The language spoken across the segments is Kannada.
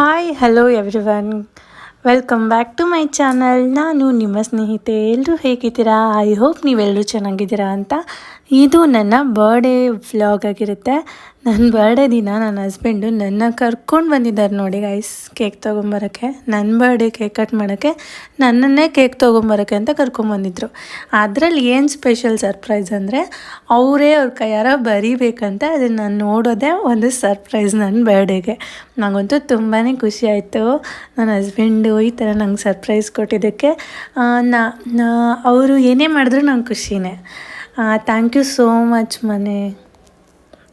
Hi hello everyone, welcome back to my channel. ನಾನು ನಿಮ್ಮ ಸ್ನೇಹಿತೆ. ಎಲ್ಲರೂ ಹೇಗಿದ್ದೀರಾ? ಐ ಹೋಪ್ ನೀವೆಲ್ಲರೂ ಚೆನ್ನಾಗಿದ್ದೀರಾ ಅಂತ. ಇದು ನನ್ನ ಬರ್ಡೇ ವ್ಲಾಗ್ ಆಗಿರುತ್ತೆ. ನನ್ನ ಬರ್ಡೇ ದಿನ ನನ್ನ ಹಸ್ಬೆಂಡು ನನ್ನ ಕರ್ಕೊಂಡು ಬಂದಿದ್ದಾರೆ ನೋಡಿ ಗೈಸ್, ಕೇಕ್ ತೊಗೊಂಬರೋಕ್ಕೆ. ನನ್ನ ಬರ್ಡೇ ಕೇಕ್ ಕಟ್ ಮಾಡೋಕ್ಕೆ ನನ್ನನ್ನೇ ಕೇಕ್ ತೊಗೊಂಬರೋಕ್ಕೆ ಅಂತ ಕರ್ಕೊಂಬಂದಿದ್ರು. ಅದರಲ್ಲಿ ಏನು ಸ್ಪೆಷಲ್ ಸರ್ಪ್ರೈಸ್ ಅಂದರೆ ಅವರೇ ಅವ್ರ ಕೈಯಾರ ಬರೀಬೇಕಂತ ಅದನ್ನು ನಾನು ನೋಡೋದೇ ಒಂದು ಸರ್ಪ್ರೈಸ್ ನನ್ನ ಬರ್ಡೇಗೆ. ನನಗಂತೂ ತುಂಬಾ ಖುಷಿ ಆಯಿತು. ನನ್ನ ಹಸ್ಬೆಂಡು ಈ ಥರ ನಂಗೆ ಸರ್ಪ್ರೈಸ್ ಕೊಟ್ಟಿದ್ದಕ್ಕೆ ಅವರು ಏನೇ ಮಾಡಿದ್ರು ನಂಗೆ ಖುಷಿನೇ. ಥ್ಯಾಂಕ್ ಯು ಸೋ ಮಚ್ ಮನೆ.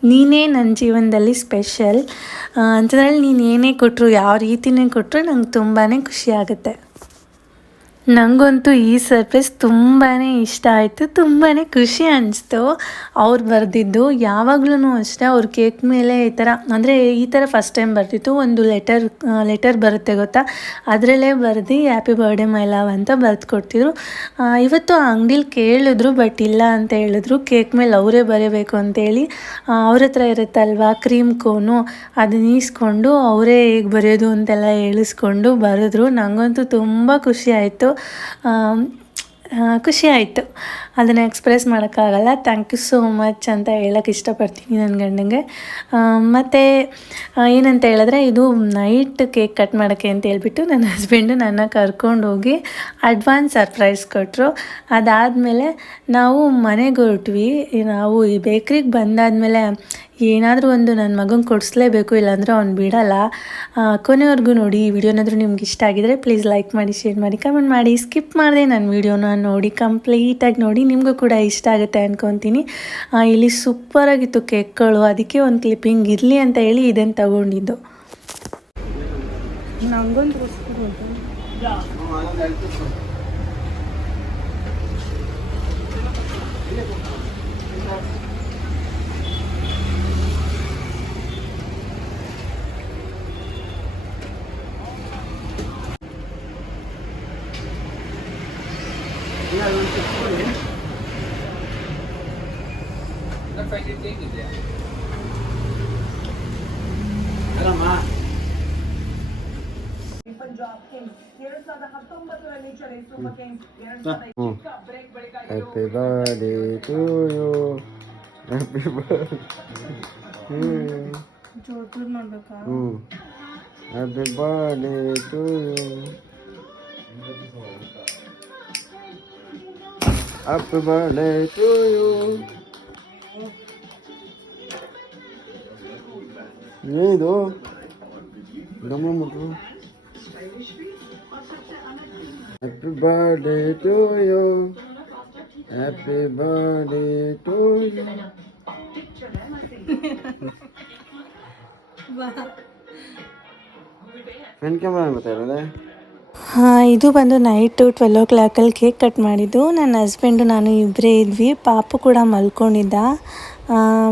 ನೀನೇ ನನ್ನ ಜೀವನದಲ್ಲಿ ಸ್ಪೆಷಲ್. ಅಂಥದ್ರಲ್ಲಿ ನೀನು ಏನೇ ಕೊಟ್ಟರು, ಯಾವ ರೀತಿಯೇ ಕೊಟ್ಟರು ನಂಗೆ ತುಂಬಾ ಖುಷಿ ಆಗುತ್ತೆ. ನನಗಂತೂ ಈ ಸರ್ಪ್ರೈಸ್ ತುಂಬಾ ಇಷ್ಟ ಆಯಿತು, ತುಂಬಾ ಖುಷಿ ಅನಿಸ್ತು. ಅವ್ರು ಬರೆದಿದ್ದು ಯಾವಾಗಲೂ ಅಷ್ಟೇ ಅವ್ರ ಕೇಕ್ ಮೇಲೆ ಈ ಥರ ಅಂದರೆ ಈ ಥರ ಫಸ್ಟ್ ಟೈಮ್ ಬರ್ತಿತ್ತು. ಒಂದು ಲೆಟರ್ ಬರುತ್ತೆ ಗೊತ್ತಾ, ಅದರಲ್ಲೇ ಬರೆದು ಹ್ಯಾಪಿ ಬರ್ಡೇ ಮೈ ಲವ್ ಅಂತ ಬರೆದು ಕೊಡ್ತಿದ್ರು. ಇವತ್ತು ಅಂಗಡಿಲಿ ಕೇಳಿದ್ರು, ಬಟ್ ಇಲ್ಲ ಅಂತ ಹೇಳಿದ್ರು. ಕೇಕ್ ಮೇಲೆ ಅವರೇ ಬರೀಬೇಕು ಅಂತೇಳಿ ಅವ್ರ ಹತ್ರ ಇರುತ್ತಲ್ವ ಕ್ರೀಮ್ ಕೋನು, ಅದನ್ನ ಈಸ್ಕೊಂಡು ಅವರೇ ಹೇಗೆ ಬರೆಯೋದು ಅಂತೆಲ್ಲ ಹೇಳಿಸ್ಕೊಂಡು ಬರೆದ್ರು. ನನಗಂತೂ ತುಂಬ ಖುಷಿ ಆಯಿತು. ಖುಷಿ ಆಯಿತು, ಅದನ್ನು ಎಕ್ಸ್ಪ್ರೆಸ್ ಮಾಡೋಕ್ಕಾಗಲ್ಲ. ಥ್ಯಾಂಕ್ ಯು ಸೋ ಮಚ್ ಅಂತ ಹೇಳೋಕ್ಕೆ ಇಷ್ಟಪಡ್ತೀನಿ ನನ್ನ ಗಂಡಂಗೆ. ಮತ್ತು ಏನಂತ ಹೇಳಿದ್ರೆ, ಇದು ನೈಟ್ ಕೇಕ್ ಕಟ್ ಮಾಡೋಕ್ಕೆ ಅಂತ ಹೇಳ್ಬಿಟ್ಟು ನನ್ನ ಹಸ್ಬೆಂಡು ನನ್ನ ಕರ್ಕೊಂಡೋಗಿ ಅಡ್ವಾನ್ಸ್ ಸರ್ಪ್ರೈಸ್ ಕೊಟ್ಟರು. ಅದಾದಮೇಲೆ ನಾವು ಮನೆಗೆ ಹೊರಟ್ವಿ. ನಾವು ಈ ಬೇಕ್ರಿಗೆ ಬಂದಾದಮೇಲೆ ಏನಾದರೂ ಒಂದು ನನ್ನ ಮಗಂಗೆ ಕೊಡಿಸ್ಲೇಬೇಕು, ಇಲ್ಲಾಂದರೆ ಅವ್ನು ಬಿಡಲ್ಲ. ಕೊನೆವರೆಗೂ ನೋಡಿ. ಈ ವಿಡಿಯೋನಾದರೂ ನಿಮ್ಗೆ ಇಷ್ಟ ಆಗಿದರೆ ಪ್ಲೀಸ್ ಲೈಕ್ ಮಾಡಿ, ಶೇರ್ ಮಾಡಿ, ಕಮೆಂಟ್ ಮಾಡಿ. ಸ್ಕಿಪ್ ಮಾಡಿದೆ ನನ್ನ ವಿಡಿಯೋನ ನೋಡಿ, ಕಂಪ್ಲೀಟಾಗಿ ನೋಡಿ. ನಿಮಗೂ ಕೂಡ ಇಷ್ಟ ಆಗುತ್ತೆ ಅಂದ್ಕೊತೀನಿ. ಇಲ್ಲಿ ಸೂಪರಾಗಿತ್ತು ಕೇಕ್ಗಳು, ಅದಕ್ಕೆ ಒಂದು ಕ್ಲಿಪ್ಪಿಂಗ್ ಇರಲಿ ಅಂತ ಹೇಳಿ ಇದನ್ನು ತಗೊಂಡಿದ್ದು. ನಂಗೊಂದು Happy birthday to you. Happy birthday to you. Happy birthday to you. Happy birthday to you. ಏನಿದು ಗಮ್ಮ ಮುಟ್ಟು. Happy birthday to you. Happy birthday to you. Friend camera ಬರ್ತಾ ಇದು ಬಂದು ನೈಟು 12 o'clock ಕೇಕ್ ಕಟ್ ಮಾಡಿದ್ದು. ನನ್ನ ಹಸ್ಬೆಂಡು ನಾನು ಇಬ್ಬರೇ ಇದ್ವಿ. ಪಾಪು ಕೂಡ ಮಲ್ಕೊಂಡಿದ್ದ.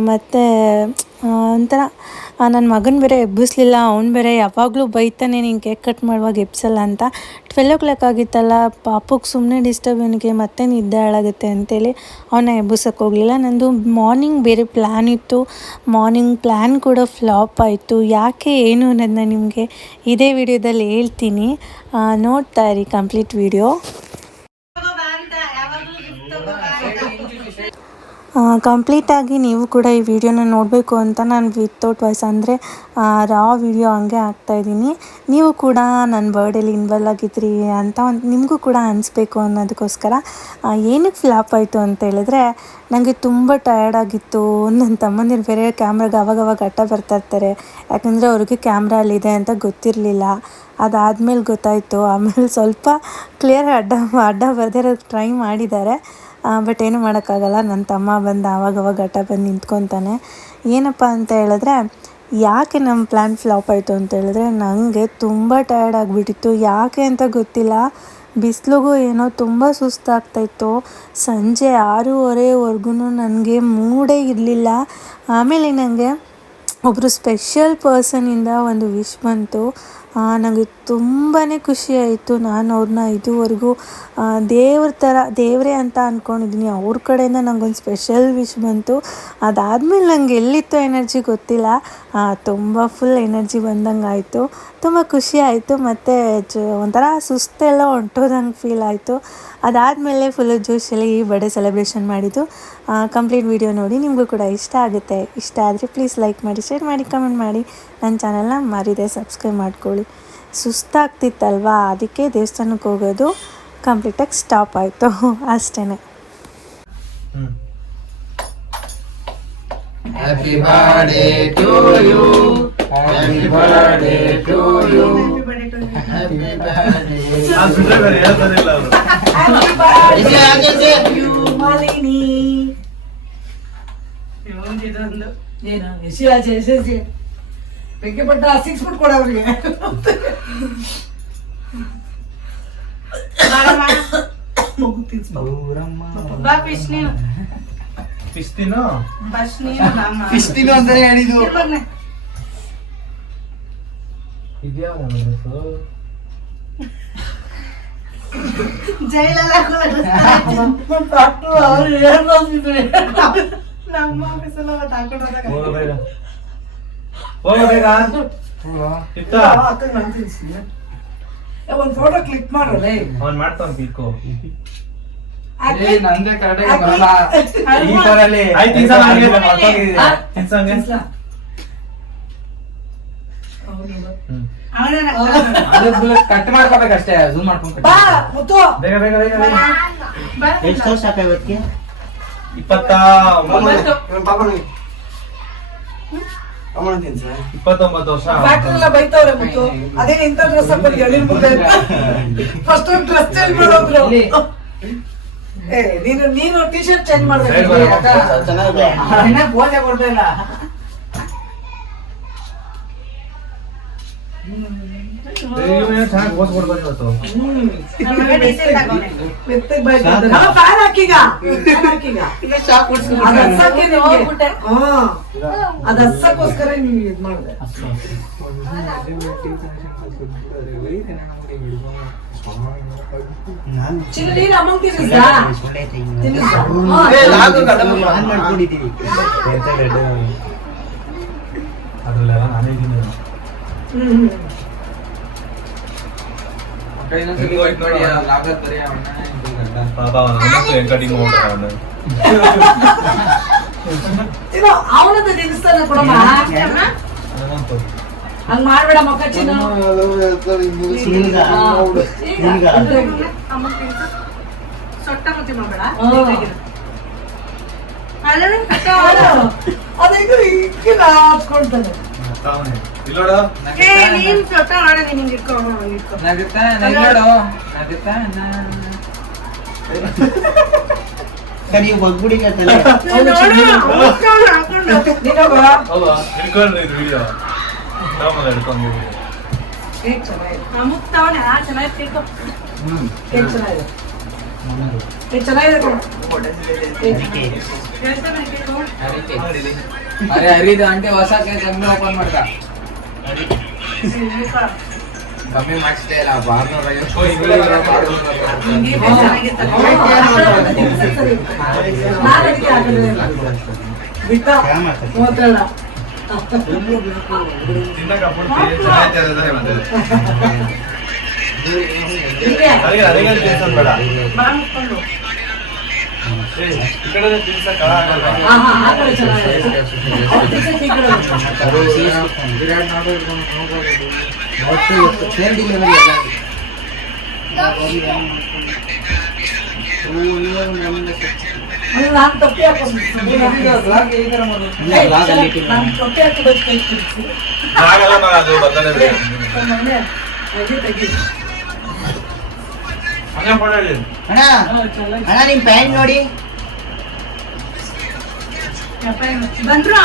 ಮತ್ತು ಒಂಥರ ನನ್ನ ಮಗನ ಬೇರೆ ಎಬ್ಬಿಸ್ಲಿಲ್ಲ. ಅವ್ನು ಬೇರೆ ಯಾವಾಗಲೂ ಬೈತಾನೆ, ನೀನು ಕೇಕ್ ಕಟ್ ಮಾಡುವಾಗ ಎಬ್ಸಲ್ಲ ಅಂತ. 12 o'clock ಆಗಿತ್ತಲ್ಲ, ಪಾಪುಗೆ ಸುಮ್ಮನೆ ಡಿಸ್ಟರ್ಬ್ ನನಗೆ ಮತ್ತೆ ನಿದ್ದೆ ಹಾಳಾಗುತ್ತೆ ಅಂತೇಳಿ ಅವನ್ನ ಎಬ್ಬಿಸೋಕ್ಕೆ ಹೋಗಲಿಲ್ಲ. ನಂದು ಮಾರ್ನಿಂಗ್ ಬೇರೆ ಪ್ಲ್ಯಾನ್ ಇತ್ತು. ಮಾರ್ನಿಂಗ್ ಪ್ಲ್ಯಾನ್ ಕೂಡ ಫ್ಲಾಪ್ ಆಯಿತು. ಯಾಕೆ ಏನು ಅನ್ನೋದನ್ನ ನಿಮಗೆ ಇದೇ ವಿಡಿಯೋದಲ್ಲಿ ಹೇಳ್ತೀನಿ. ನೋಡ್ತಾ ಇರಿ ಕಂಪ್ಲೀಟ್ ವಿಡಿಯೋ. ಕಂಪ್ಲೀಟಾಗಿ ನೀವು ಕೂಡ ಈ ವಿಡಿಯೋನ ನೋಡಬೇಕು ಅಂತ ನಾನು ವಿತೌಟ್ ವಾಯ್ಸ್ ಅಂದರೆ ರಾ ವಿಡಿಯೋ ಹಂಗೆ ಹಾಕ್ತಾಯಿದ್ದೀನಿ. ನೀವು ಕೂಡ ನನ್ನ ಬರ್ಡೇಲಿ ಇನ್ವಾಲ್ವ್ ಆಗಿದ್ರಿ ಅಂತ ನಿಮಗೂ ಕೂಡ ಅನಿಸ್ಬೇಕು ಅನ್ನೋದಕ್ಕೋಸ್ಕರ. ಏನಕ್ಕೆ ಫ್ಲಾಪ್ ಆಯಿತು ಅಂತ ಹೇಳಿದ್ರೆ, ನನಗೆ ತುಂಬ ಟಯರ್ಡ್ ಆಗಿತ್ತು. ನನ್ನ ತಮ್ಮಂದಿರು ಬೇರೆ ಕ್ಯಾಮ್ರಾಗೆ ಅವಾಗವಾಗ ಅಡ್ಡ ಬರ್ತಾಯಿರ್ತಾರೆ, ಯಾಕಂದರೆ ಅವ್ರಿಗೆ ಕ್ಯಾಮ್ರಾ ಅಲ್ಲಿದೆ ಅಂತ ಗೊತ್ತಿರಲಿಲ್ಲ. ಅದಾದಮೇಲೆ ಗೊತ್ತಾಯಿತು. ಆಮೇಲೆ ಸ್ವಲ್ಪ ಕ್ಲಿಯರ್ ಅಡ್ಡ ಬರ್ದಿರೋದು ಟ್ರೈ ಮಾಡಿದ್ದಾರೆ. ಬಟ್ ಏನು ಮಾಡೋಕ್ಕಾಗಲ್ಲ. ನನ್ನ ತಮ್ಮ ಬಂದು ಆವಾಗವಾಗ ಅಡ್ಡ ಬಂದು ನಿಂತ್ಕೊತಾನೆ. ಏನಪ್ಪ ಅಂತ ಹೇಳಿದ್ರೆ, ಯಾಕೆ ನಮ್ಮ ಪ್ಲ್ಯಾನ್ ಫ್ಲಾಪ್ ಆಯಿತು ಅಂತ ಹೇಳಿದ್ರೆ, ನನಗೆ ತುಂಬ ಟಯರ್ಡ್ ಆಗಿಬಿಟ್ಟಿತ್ತು. ಯಾಕೆ ಅಂತ ಗೊತ್ತಿಲ್ಲ. ಬಿಸಿಲಿಗೂ ಏನೋ ತುಂಬ ಸುಸ್ತಾಗ್ತಾಯಿತ್ತು. ಸಂಜೆ 6:30ವರೆಗೂ ನನಗೆ ಮೂಡೇ ಇರಲಿಲ್ಲ. ಆಮೇಲೆ ನನಗೆ ಒಬ್ಬರು ಸ್ಪೆಷಲ್ ಪರ್ಸನಿಂದ ಒಂದು ವಿಶ್ ಬಂತು. ನನಗೆ ತುಂಬಾ ಖುಷಿ ಆಯಿತು. ನಾನು ಅವ್ರನ್ನ ಇದುವರೆಗೂ ದೇವರೇ ಅಂತ ಅಂದ್ಕೊಂಡಿದ್ದೀನಿ. ಅವ್ರ ಕಡೆಯಿಂದ ನನಗೊಂದು ಸ್ಪೆಷಲ್ ವಿಶ್ ಬಂತು. ಅದಾದಮೇಲೆ ನಂಗೆ ಎಲ್ಲಿತ್ತು ಎನರ್ಜಿ ಗೊತ್ತಿಲ್ಲ, ತುಂಬ ಫುಲ್ ಎನರ್ಜಿ ಬಂದಂಗೆ ಆಯಿತು. ತುಂಬ ಖುಷಿ ಆಯಿತು. ಮತ್ತು ಒಂಥರ ಸುಸ್ತೆಲ್ಲ ಹೊಂಟೋದಂಗೆ ಫೀಲ್ ಆಯಿತು. ಅದಾದಮೇಲೆ ಫುಲ್ಲು ಜೋಶಲ್ಲಿ ಈ ಬರ್ಡೇ ಸೆಲೆಬ್ರೇಷನ್ ಮಾಡಿದ್ದು. ಕಂಪ್ಲೀಟ್ ವಿಡಿಯೋ ನೋಡಿ, ನಿಮಗೂ ಕೂಡ ಇಷ್ಟ ಆಗುತ್ತೆ. ಇಷ್ಟ ಆದರೆ ಪ್ಲೀಸ್ ಲೈಕ್ ಮಾಡಿ, ಶೇರ್ ಮಾಡಿ, ಕಮೆಂಟ್ ಮಾಡಿ. ನನ್ನ ಚಾನಲ್ನ ಮರಿದೆ ಸಬ್ಸ್ಕ್ರೈಬ್ ಮಾಡ್ಕೊಳ್ಳಿ. ಸುಸ್ತಾಗ್ತಿತ್ತಲ್ವಾ, ಅದಕ್ಕೆ ದೇವಸ್ಥಾನಕ್ಕೆ ಹೋಗೋದು ಕಂಪ್ಲೀಟಾಗಿ ಸ್ಟಾಪ್ ಆಯಿತು ಅಷ್ಟೇ. Happy birthday to you. Happy birthday to you. Happy birthday. Malini ಏನು ಎಸಿ ಬೆಂಕಿ ಪಟ್ಟ 6 ಫುಟ್ ಕೊಡ ಅವ್ರಿಗೆ. ಫಿಸ್ಟಿನೋ ಅಂತಾನೆ ಹೇಳಿದ್ದು. ನಮ್ಮ ಆಫೀಸಲ್ಲಿ ಒಂದು ಫೋಟೋ ಕ್ಲಿಕ್ ಮಾಡೋದೇ ಮಾಡ್ತಾನೆ ಪಿಕ್ಕು. ನಂದೇ ಕರೆಕ್ಟಾಗಿ ಬರಲ್ಲ ಈ ತರಲ್ಲಿ. ಕಟ್ ಮಾಡ್ಕೋಬೇಕಷ್ಟೇ, ಝೂಮ್ ಮಾಡ್ಕೊಂಡು. ಬೇಗ ಬೇಗ ಬೇಗ ಬೇಗ. ಎಷ್ಟು ವರ್ಷ ಇವತ್ತಿಗೆ? 29 ವರ್ಷ. ಫ್ಯಾಕ್ಟ್ರಿಲ್ಲ ಬೈತವ್ರೆ ಮುತ್ತು. ಅದೇನು ಇಂಥ ಡ್ರೆಸ್ ಹಾಕೊಂಡು ಎಳಿರ್ ಮುದ್ದೆ ಫಸ್ಟ್ ಒಂದು ಡ್ರೆಸ್ ಚೇಂಜ್ ಮಾಡೋದ್ರು. ಏ ನೀನು ಟಿ ಶರ್ಟ್ ಚೇಂಜ್ ಮಾಡ್ಬೇಕು. ಪೋಜೆ ಕೊಡ್ತಾ ಇಲ್ಲ. ಚೆನ್ನಾಗಿ ಓಸ್ ಕೊಡ್ತಾರೆ ಇವತ್ತು. ಫ್ಯಾನ್ ಹಾಕೀಗ ಅದ್ ಹಸ್ಸಕ್ಕೋಸ್ಕರ ನೀವು ಇದ್ ಮಾಡಿದೆ. ಚಿನ್ನ ನೀನು ಅಮೌಂಟ್ ತಿನ್ನಿಸ್ದಾ? ಅದ್ರಲ್ಲೆಲ್ಲ ನಾನೇ ಇದ್ದೀನಿ. ಪಾಪ ಕಟಿಂಗ್ ಮಾಡ್ತಾರೆ. ಅವನದ ತಿನ್ನಿಸ್ತಾನೆ ಕೊಡಮ್ಮ. ಹಂಗ ಮಾಡ್ಬೇಡ ಮಕ್ಕ ಚಿನ್ನ. ಸೊಟ್ಟ ಮುತ್ತಿ ಮಾಡ್ಬೇಡ. ಅದಕ್ಕೆ ಈಗ ಹಾಕ್ಕೊಳ್ತಾನೆ. ನೀನ್ ಸೊಟ್ಟ ಮಾಡ, ನೀನ್ ಇಟ್ಕೊಂಡು ನೀವು ಬಗ್ಗುಡಿ ಅರೆ ಹರಿದು ಅಂಟೆ ಹೊಸ ಕೇಕ್ ಕಮ್ಮಿ ಓಪನ್ ಮಾಡ್ತಾ ಕಮ್ಮಿ ಮಾಡಿಸ್ತೇ ಇಲ್ಲ. 600 ಅಣ್ಣ ನಿಮ್ ಪ್ಯಾಂಟ್ ನೋಡಿ ಬಂದ್ರು.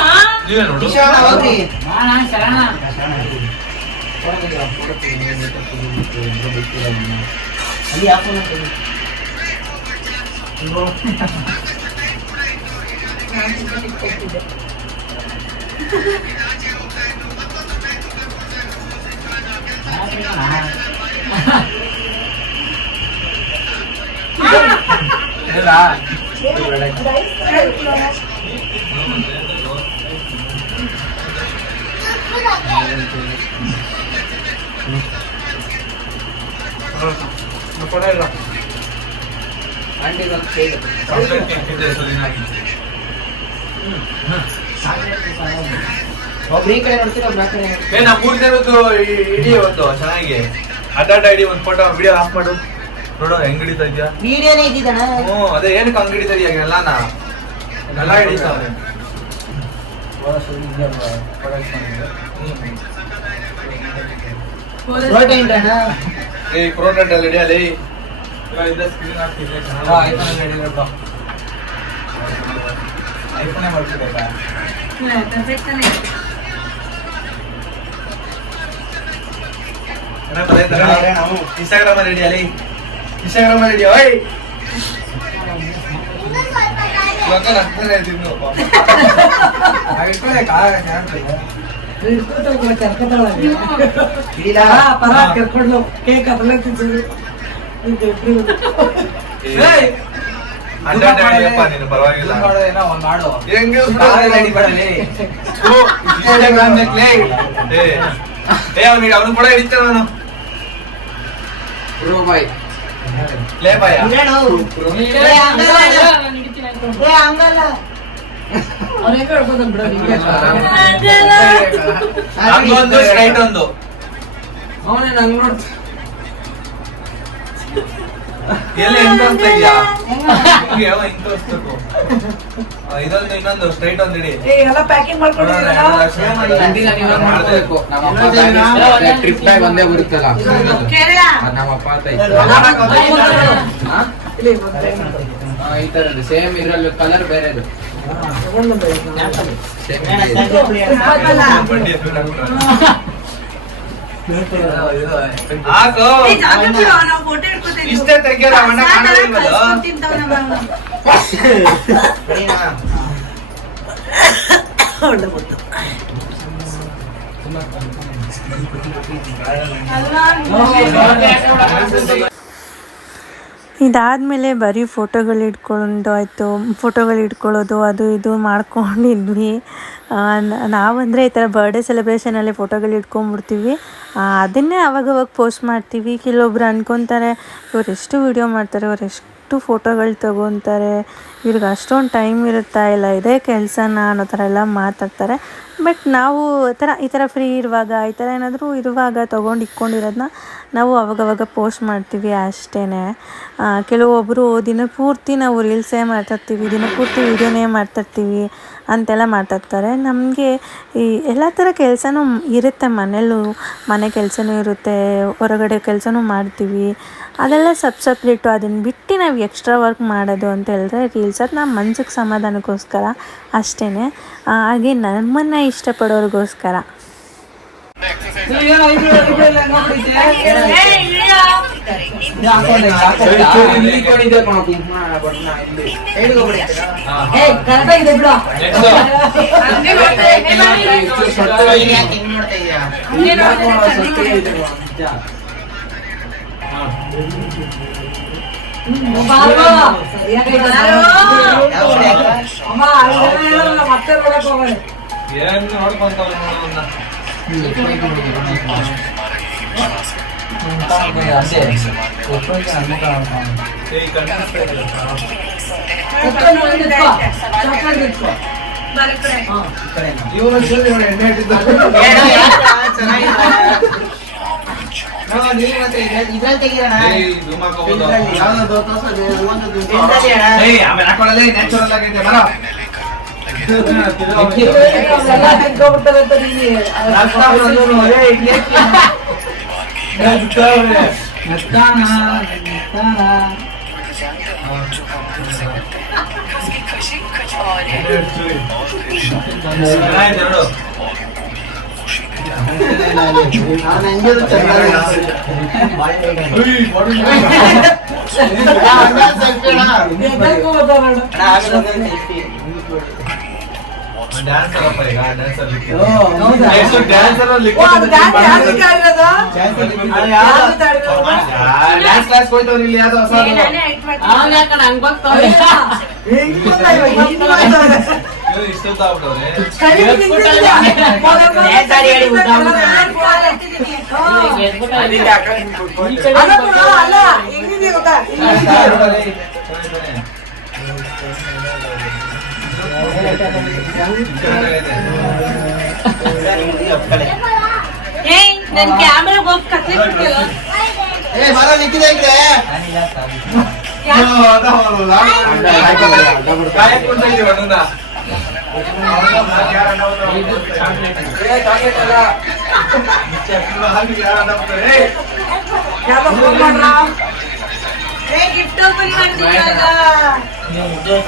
ಒಬ್ರು ಈ ಕಡೆ ನೋಡ್ತೀರ ಒಬ್ರು ಆ ಕಡೆ ನಾ ಪೂರ್ತಿ ಇಡೀ ಒಂದು ಚೆನ್ನಾಗಿ ಅಡ್ಡಾಡ ಇಡೀ ಒಂದು ಫೋಟೋ ವಿಡಿಯೋ ಆಫ್ ಮಾಡು ನೋಡು ಹೆಂಗ್ ಹಿಡಿತಾ ಇದ್ಯಾ. ವಿಡಿಯೋನೇ ಇದ್ದಿದ್ದಣ್ಣ. ಹ್ಞೂ ಅದೇ ಏನಕ್ಕೆ ಹಂಗ್ ಹಿಡಿತಾ ಇದೆಯಾ ಎಲ್ಲಾನ ಎಲ್ಲ ಹಿಡಿತಾವೆ. ಪ್ರೋಟೀನ್ ಅಣ್ಣ. ಏ ಪ್ರೋಟೆಂಟ್ ಅಲ್ಲಿ ಹಿಡಿಯಲಿ ಸ್ಕ್ರೀನ್ ಹಾಕ್ತಿದ್ರೆ ಐಫೋನೇ ಮಾಡ್ತಿದ್ದೆ ಇನ್ಸ್ಟಾಗ್ರಾಮ್ ಅಲ್ಲಿ ಹಿಡಿಯಲಿ ಇನ್ಸ್ಟಾಗ್ರಾಮ್ ಅಲ್ಲಿ ಹಿಡಿಯೋ ಕರ್ಕೊಂಡು ಕೇಕ್ ಅದ್ರಲ್ಲೇ ತಿಂತಿದ್ರು. ನೀನು ಪರವಾಗಿಲ್ಲ ಅವನಿಗೆ ಅವನು ಕೂಡ ಹಿಡಿತೇವೆ ನಾನು ಬಾಯ್ ಲೇ ಬಾಯ ಹಂಗೊಂದು ಸ್ಟ್ರೈಟ್ ಒಂದು ಅವನೇ ನಂಗೆ ನೋಡ್ತ ಎಲ್ಲಿ ಹೆಂಗ್ ತೋರಿಸ್ತಾ ಇದ್ಯಾ ಹಿಂಗ್ ತೋರಿಸ್ಬೇಕು ಇದೊಂದು ಇನ್ನೊಂದು ಸ್ಟ್ರೈಟ್ ಒಂದು ಇಡಿ ಎಲ್ಲ ಪ್ಯಾಕಿಂಗ್ ಮಾಡ್ಕೊಂಡಿದ್ದೀರಾ? ಮಾಡ್ಬೇಕು. ನಮ್ಮಪ್ಪ ಟ್ರಿಪ್ ಬ್ಯಾಗ್ ಒಂದೇ ಬರುತ್ತಲ್ಲ ಅದ್ ನಮ್ಮಪ್ಪ ಅಂತ ಇಲ್ಲಿ ಬಂದ್ರೆ ಈ ತರದ್ದು ಸೇಮ್ ಇದ್ರಲ್ಲಿ ಕಲರ್ ಬೇರೆದು ಸೇಮ್ ಬಡ್ಡಿ ಹಾಕು ಇಷ್ಟೇ ತೆಗಿಯೋದ ಅಣ್ಣ ಕಾಣೋದಿಲ್ವಲ್ಲ ಇದಾದಮೇಲೆ ಬರೀ ಫೋಟೋಗಳು ಇಟ್ಕೊಳ್ಳೋದು ಅದು ಇದು ಮಾಡ್ಕೊಂಡಿದ್ವಿ. ನಾವಂದರೆ ಈ ಥರ ಬರ್ಡೇ ಸೆಲೆಬ್ರೇಷನಲ್ಲಿ ಫೋಟೋಗಳು ಇಟ್ಕೊಂಡ್ಬಿಡ್ತೀವಿ. ಅದನ್ನೇ ಅವಾಗವಾಗ ಪೋಸ್ಟ್ ಮಾಡ್ತೀವಿ. ಕೆಲವೊಬ್ರು ಅಂದ್ಕೊತಾರೆ ಇವರೆಷ್ಟು ವೀಡಿಯೋ ಮಾಡ್ತಾರೆ, ಇವರೆಷ್ಟು ಫೋಟೋಗಳು ತೊಗೊತಾರೆ, ಇವ್ರಿಗೆ ಅಷ್ಟೊಂದು ಟೈಮ್ ಇರುತ್ತಾ ಇಲ್ಲ ಇದೇ ಕೆಲಸನ ಅನ್ನೋ ಥರ ಎಲ್ಲ ಮಾತಾಡ್ತಾರೆ. ಬಟ್ ನಾವು ಈ ಥರ ಫ್ರೀ ಇರುವಾಗ ಈ ಥರ ಏನಾದರೂ ಇರುವಾಗ ತೊಗೊಂಡು ಇಟ್ಕೊಂಡಿರೋದನ್ನ ನಾವು ಅವಾಗವಾಗ ಪೋಸ್ಟ್ ಮಾಡ್ತೀವಿ ಅಷ್ಟೇ. ಕೆಲವೊಬ್ಬರು ದಿನಪೂರ್ತಿ ನಾವು ರೀಲ್ಸೇ ಮಾಡ್ತಾಯಿರ್ತೀವಿ, ದಿನಪೂರ್ತಿ ವೀಡಿಯೋನೇ ಮಾಡ್ತಾಯಿರ್ತೀವಿ ಅಂತೆಲ್ಲ ಮಾತಾಡ್ತಾರೆ. ನಮಗೆ ಈ ಎಲ್ಲ ಥರ ಕೆಲಸನೂ ಇರುತ್ತೆ, ಮನೆ ಕೆಲಸನೂ ಇರುತ್ತೆ, ಹೊರಗಡೆ ಕೆಲಸನೂ ಮಾಡ್ತೀವಿ. ಅದೆಲ್ಲ ಸಪ್ರೇಟು. ಅದನ್ನು ಬಿಟ್ಟು ನಾವು ಎಕ್ಸ್ಟ್ರಾ ವರ್ಕ್ ಮಾಡೋದು ಅಂತ ಹೇಳಿದ್ರೆ ರೀಲ್ಸ್ ಅದು ನಮ್ಮ ಮನ್ಸಿಗೆ ಸಮಾಧಾನಕ್ಕೋಸ್ಕರ ಅಷ್ಟೇ. ಹಾಗೆ ನಮ್ಮನ್ನು ಇಷ್ಟಪಡೋರಿಗೋಸ್ಕರ. ಮತ್ತೆ ನೋಡಕ್ ಹೋಗೋಣ. ಏನ್ ನೋಡ್ಕೊಂತಾವ ಇದ್ರಲ್ಲಿ ತೆಗಿಯೋಣ. ಆಮೇಲೆ ಹಾಕೊಳ್ಳಲೇ ನ್ಯಾಚುರಲ್ ಆಗೈತೆ ಬರ ಡ್ಯಾನ್ಸ್ ಅಲ್ಲಪ್ಪ ಈಗ ಡ್ಯಾನ್ಸ್ ಅಲ್ಲಿ ಹೌದಾ? ಡ್ಯಾನ್ಸ್ ಅಲ್ಲಿ ಓ, ಅದು ಡ್ಯಾನ್ಸ್ ಯಾವ್ದಕ್ಕೆ ಆಡಿರೋದು? ಯಾವ್ದಕ್ಕೆ ಆಡಿರೋದು? ಡ್ಯಾನ್ಸ್ ಕ್ಲಾಸ್ ಹೋಯ್ತವ್ರು ಇಲ್ಲಿ ಯಾವ್ದೋ ಹೊಸ ಹೆಂಗ್ ಗೊತ್ತಾ ಇವಾಗ? ಹೆಂಗ್ ಮಾಡ್ತಾರೆ? ಇಷ್ಟೊತ್ತ ಆಗ್ಬಿಟ್ಟವ್ರೆ ಕೈ ನಿಂತಿದ್ಯಾ? ಅಲ್ಲ ಬಿಡು, ಅಲ್ಲ, ಹೆಂಗಿದ್ಯಾ ಗೊತ್ತಾ? ನನ್ ಕ್ಯಾಮೆರಾ ಹೋಗಿ ಕತ್ಲೆ ಬಿಡ್ತೀಯಲ್ಲ? ಯಾವ್ದೋ ಫೋನ್ ಮಾಡ್ರಾ? ಗಿಫ್ಟ್ ಓಪನ್ ಮಾಡ್ತಿದ್ದಾಗ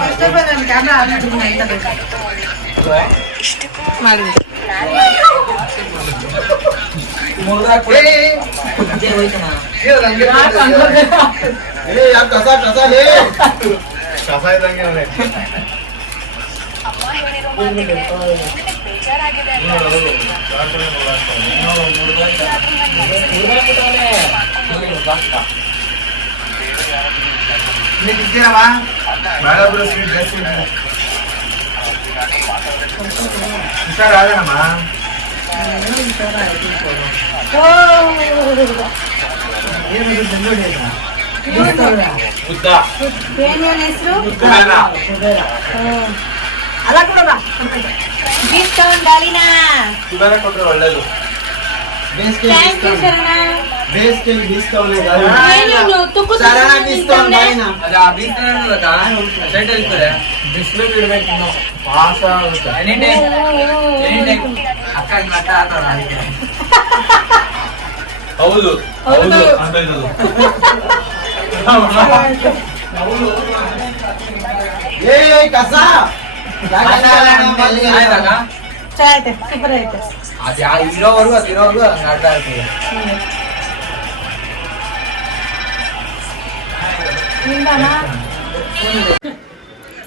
ಅಷ್ಟೇ ಬೇಡ, ನನ್ ಕ್ಯಾಮ್ರಾ ಆನ್ ಮಾಡಿದ್ದೀನಿ, ಆಯ್ತಾ ಬೇಕಾ? ಕಸ ಇದ್ದಂಗೆ ಅವ್ರೆ. ಬೇಡ ಬಿಡು, ಸ್ವೀಟ್ ಜಾಸ್ತಿ ಇದೆ. ಹುಷಾರಾಗಣಮ್ಮ. ಉದ್ದ ಏನೇನ್ ಹೆಸರು? ಕುಬೇರ. ಅಲ್ಲ ಕೊಡೋಣ. ಗಿಫ್ಟ್ ತಗೊಂಡ್ ಡಾಲಿನಾ. ಕುಬೇರ ಕೊಟ್ರೆ ಒಳ್ಳೇದು. ಥ್ಯಾಂಕ್ ಯು ಶರಣ. ಏನೇನು ತುಕ್ಕು ಅದು ಆ ಬೀಚ್ ಸೈಡ್ ಇರ್ತದೆ, ಬಿಸಿಲು ಇಡ್ಬೇಕು ಇನ್ನು. ಪಾಸ ಆಗುತ್ತೆ. ಅಕ್ಕ ಹಿಂಗ್ ಆಟ ಆಡ್ತಾರಲ್ಲ ಅದಕ್ಕೆ. ಹೌದು ಹೌದು ಅಂತ ಇರೋದು. ಆಯ್ತಾಗ? ಚೆನ್ನಾಗೈತೆ, ಸೂಪರ್ ಐತೆ. ಅದ್ ಇರೋವರೆಗೂ ಹಂಗ ಆಡ್ತಾ ಇರ್ತದೆ.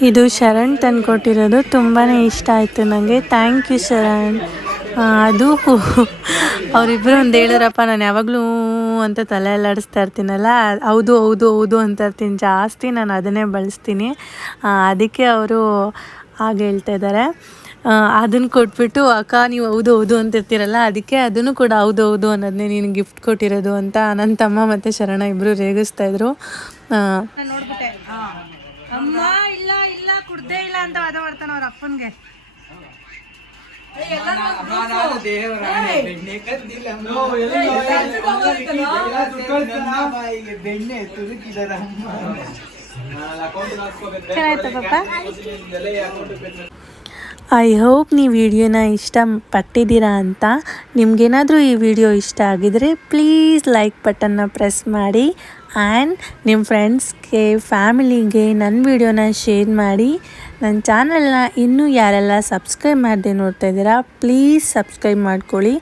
ಇದು ಶರಣ್ ತಂದ್ಕೊಟ್ಟಿರೋದು ತುಂಬಾ ಇಷ್ಟ ಆಯಿತು ನನಗೆ. Thank you Sharan. ಅದು ಅವರಿಬ್ಬರು ಒಂದು ಹೇಳಿದ್ರಪ್ಪ, ನಾನು ಯಾವಾಗಲೂ ಅಂತ ತಲೆ ಅಲ್ಲಾಡಿಸ್ತಾ ಇರ್ತೀನಲ್ಲ, ಹೌದು ಹೌದು ಹೌದು ಅಂತ ಇರ್ತೀನಿ ಜಾಸ್ತಿ, ನಾನು ಅದನ್ನೇ ಬಳಸ್ತೀನಿ. ಅದಕ್ಕೆ ಅವರು ಹಾಗೆ ಹೇಳ್ತಾ ಇದ್ದಾರೆ. ಅದನ್ನು ಕೊಟ್ಬಿಟ್ಟು, ಅಕ್ಕ ನೀವು ಹೌದು ಹೌದು ಅಂತಿರ್ತೀರಲ್ಲ, ಅದಕ್ಕೆ ಅದನ್ನು ಕೂಡ ಹೌದು ಹೌದು ಅನ್ನೋದನ್ನೇ ನೀನು ಗಿಫ್ಟ್ ಕೊಟ್ಟಿರೋದು ಅಂತ ನನ್ನ ತಮ್ಮ ಮತ್ತು ಶರಣ ಇಬ್ಬರು ರೇಗಿಸ್ತಾಯಿದ್ರು. ನೋಡ್ಬಿಟ್ಟೆ ಅಮ್ಮ ಇಲ್ಲ ಇಲ್ಲ ಕುಡ್ದೇ ಇಲ್ಲ ಅಂತ ವಾದ ಮಾಡ್ತಾನ ಅವ್ರ ಅಪ್ಪನ್ಗೆ. ಚೆನ್ನಾಯ್ತಾ ಪಾಪ? ಐ ಹೋಪ್ ನೀವು ವಿಡಿಯೋನ ಇಷ್ಟಪಟ್ಟಿದ್ದೀರಾ ಅಂತ. ನಿಮಗೇನಾದರೂ ಈ ವಿಡಿಯೋ ಇಷ್ಟ ಆಗಿದರೆ ಪ್ಲೀಸ್ ಲೈಕ್ ಬಟನ್ನ ಪ್ರೆಸ್ ಮಾಡಿ ಆ್ಯಂಡ್ ನಿಮ್ಮ ಫ್ರೆಂಡ್ಸ್ಗೆ ಫ್ಯಾಮಿಲಿಗೆ ನನ್ನ ವಿಡಿಯೋನ ಶೇರ್ ಮಾಡಿ. ನನ್ನ ಚಾನಲ್ನ ಇನ್ನೂ ಯಾರೆಲ್ಲ ಸಬ್ಸ್ಕ್ರೈಬ್ ಮಾಡದೆ ನೋಡ್ತಾ ಇದ್ದೀರಾ ಪ್ಲೀಸ್ ಸಬ್ಸ್ಕ್ರೈಬ್ ಮಾಡ್ಕೊಳ್ಳಿ.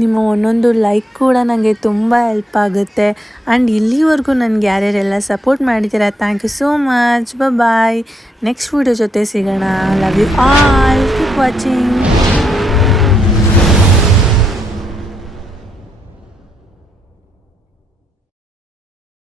ನಿಮ್ಮ ಒಂದೊಂದು ಲೈಕ್ ಕೂಡ ನನಗೆ ತುಂಬ ಹೆಲ್ಪ್ ಆಗುತ್ತೆ. ಆ್ಯಂಡ್ ಇಲ್ಲಿವರೆಗೂ ನನಗೆ ಯಾರ್ಯಾರೆಲ್ಲ ಸಪೋರ್ಟ್ ಮಾಡಿದ್ದೀರಾ thank you so much. Bye. Next video ಜೊತೆ ಸಿಗೋಣ. Love you all. Keep watching.